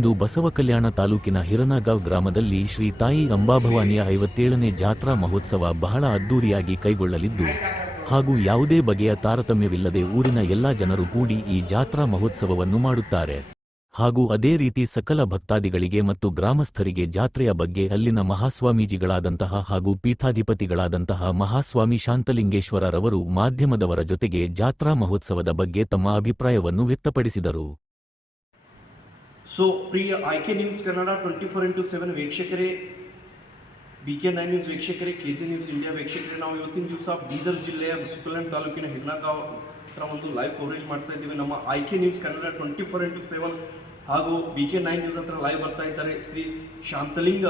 ಇಂದು ಬಸವಕಲ್ಯಾಣ ತಾಲೂಕಿನ ಹಿರನಗಾಂವ್ ಗ್ರಾಮದಲ್ಲಿ ಶ್ರೀ ತಾಯಿ ಅಂಬಾಭವಾನಿಯ ಐವತ್ತೇಳನೇ ಜಾತ್ರಾ ಮಹೋತ್ಸವ ಬಹಳ ಅದ್ದೂರಿಯಾಗಿ ಕೈಗೊಳ್ಳಲಿದ್ದು, ಹಾಗೂ ಯಾವುದೇ ಬಗೆಯ ತಾರತಮ್ಯವಿಲ್ಲದೆ ಊರಿನ ಎಲ್ಲಾ ಜನರು ಕೂಡಿ ಈ ಜಾತ್ರಾ ಮಹೋತ್ಸವವನ್ನು ಮಾಡುತ್ತಾರೆ. ಹಾಗೂ ಅದೇ ರೀತಿ ಸಕಲ ಭಕ್ತಾದಿಗಳಿಗೆ ಮತ್ತು ಗ್ರಾಮಸ್ಥರಿಗೆ ಜಾತ್ರೆಯ ಬಗ್ಗೆ ಅಲ್ಲಿನ ಮಹಾಸ್ವಾಮೀಜಿಗಳಾದಂತಹ ಹಾಗೂ ಪೀಠಾಧಿಪತಿಗಳಾದಂತಹ ಮಹಾಸ್ವಾಮಿ ಶಾಂತಲಿಂಗೇಶ್ವರರವರು ಮಾಧ್ಯಮದವರ ಜೊತೆಗೆ ಜಾತ್ರಾ ಮಹೋತ್ಸವದ ಬಗ್ಗೆ ತಮ್ಮ ಅಭಿಪ್ರಾಯವನ್ನು ವ್ಯಕ್ತಪಡಿಸಿದರು. ಸೊ ಪ್ರಿಯ K News Kannada twenty four into seven ವೀಕ್ಷಕರೇ ಬಿ ಕೆ ನೈನ್ ನ್ಯೂಸ್ ವೀಕ್ಷಕರೇ ಕೆ ಜಿ ನ್ಯೂಸ್ ಇಂಡಿಯಾ ವೀಕ್ಷಕರೇ ನಾವು ಇವತ್ತಿನ ದಿವಸ ಬೀದರ್ ಜಿಲ್ಲೆಯ ಬಿಸುಕಲ್ಯಾಣ್ ತಾಲೂಕಿನ ಹೆಗ್ನಾಕ ಹತ್ರ ಒಂದು ಲೈವ್ ಕವರೇಜ್ ಮಾಡ್ತಾ ಇದ್ದೀವಿ. ನಮ್ಮ ಆಯ್ಕೆ News Kannada twenty four into seven ಹಾಗೂ ಬಿ ಕೆ ನೈನ್ ನ್ಯೂಸ್ ಹತ್ರ ಲೈವ್ ಬರ್ತಾ ಇದ್ದಾರೆ. ಶ್ರೀ ಶಾಂತಲಿಂಗ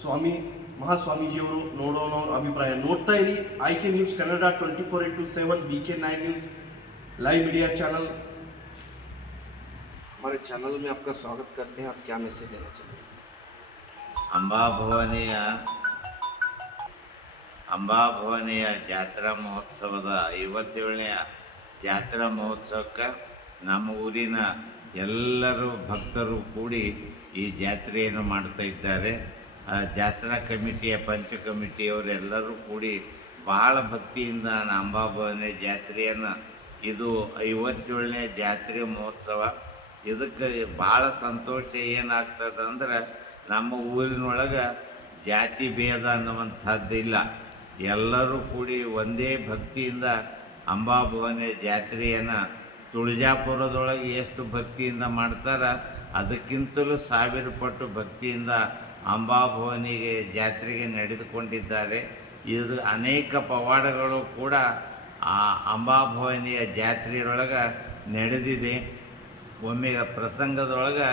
ಸ್ವಾಮಿ, ಮಹಾಸ್ವಾಮೀಜಿಯವರು ನೋಡೋಣ ಅವರ ಅಭಿಪ್ರಾಯ. ನೋಡ್ತಾ ಇರಿ K News Kannada twenty four into seven B K nine News live media channel हमारे चैनल में आपका स्वागत करते हैं आप क्या मैसेज देना चाहते हैं ಅಂಬಾಭವಾನಿಯ ಅಂಬಾಭವಾನಿಯ ಜಾತ್ರಾ ಮಹೋತ್ಸವದ ಐವತ್ತೇಳನೇ ಜಾತ್ರಾ ಮಹೋತ್ಸವಕ್ಕೆ ನಮ್ಮ ಊರಿನ ಎಲ್ಲರೂ ಭಕ್ತರು ಕೂಡಿ ಈ ಜಾತ್ರೆಯನ್ನು ಮಾಡ್ತಾ ಇದ್ದಾರೆ ಆ ಜಾತ್ರಾ ಕಮಿಟಿಯ ಪಂಚ ಕಮಿಟಿಯವರೆಲ್ಲರೂ ಕೂಡಿ ಬಹಳ ಭಕ್ತಿಯಿಂದ ಅಂಬಾಭವಾನಿ ಜಾತ್ರೆಯನ್ನು ಇದು ಐವತ್ತೇಳನೇ ಜಾತ್ರೆ ಮಹೋತ್ಸವ ಇದಕ್ಕೆ ಭಾಳ ಸಂತೋಷ ಏನಾಗ್ತದೆ ಅಂದ್ರೆ ನಮ್ಮ ಊರಿನೊಳಗೆ ಜಾತಿ ಭೇದ ಅನ್ನುವಂಥದ್ದಿಲ್ಲ. ಎಲ್ಲರೂ ಕೂಡಿ ಒಂದೇ ಭಕ್ತಿಯಿಂದ ಅಂಬಾಭವಾನಿ ಜಾತ್ರೆಯನ್ನು ತುಳಜಾಪುರದೊಳಗೆ ಎಷ್ಟು ಭಕ್ತಿಯಿಂದ ಮಾಡ್ತಾರೆ, ಅದಕ್ಕಿಂತಲೂ ಸಾವಿರ ಪಟ್ಟು ಭಕ್ತಿಯಿಂದ ಅಂಬಾಭವನಿಗೆ ಜಾತ್ರೆಗೆ ನಡೆದುಕೊಂಡಿದ್ದಾರೆ. ಇದು ಅನೇಕ ಪವಾಡಗಳು ಕೂಡ ಆ ಅಂಬಾಭವನಿಯ ಜಾತ್ರೆಯೊಳಗೆ ನಡೆದಿದೆ. ಒಮ್ಮೆ ಪ್ರಸಂಗದೊಳಗೆ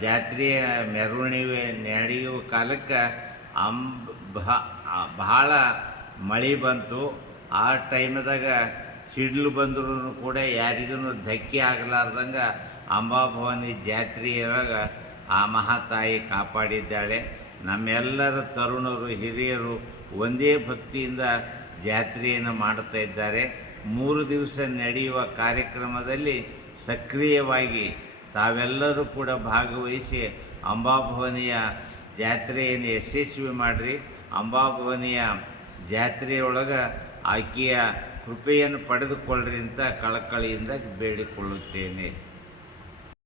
ಜಾತ್ರೆಯ ಮೆರವಣಿಗೆ ನಡೆಯುವ ಕಾಲಕ್ಕೆ ಅಂಬ ಬಹಳ ಮಳೆ ಬಂತು. ಆ ಟೈಮ್ದಾಗ ಸಿಡ್ಲು ಬಂದ್ರೂ ಕೂಡ ಯಾರಿಗೂ ಧಕ್ಕೆ ಆಗಲಾರ್ದಂಗೆ ಅಂಬಾಭವಾನಿ ಜಾತ್ರೆಯೊಳಗೆ ಆ ಮಹಾತಾಯಿ ಕಾಪಾಡಿದ್ದಾಳೆ. ನಮ್ಮೆಲ್ಲರ ತರುಣರು, ಹಿರಿಯರು ಒಂದೇ ಭಕ್ತಿಯಿಂದ ಜಾತ್ರೆಯನ್ನು ಮಾಡ್ತಾ ಇದ್ದಾರೆ. ಮೂರು ದಿವಸ ನಡೆಯುವ ಕಾರ್ಯಕ್ರಮದಲ್ಲಿ ಸಕ್ರಿಯವಾಗಿ ತಾವೆಲ್ಲರೂ ಕೂಡ ಭಾಗವಹಿಸಿ ಅಂಬಾಭವನಿಯ ಜಾತ್ರೆಯನ್ನು ಯಶಸ್ವಿ ಮಾಡಿರಿ. ಅಂಬಾಭವನಿಯ ಜಾತ್ರೆಯೊಳಗೆ ಆಕೆಯ ಕೃಪೆಯನ್ನು ಪಡೆದುಕೊಳ್ಳ್ರಿ ಅಂತ ಕಳಕಳಿಯಿಂದ ಬೇಡಿಕೊಳ್ಳುತ್ತೇನೆ.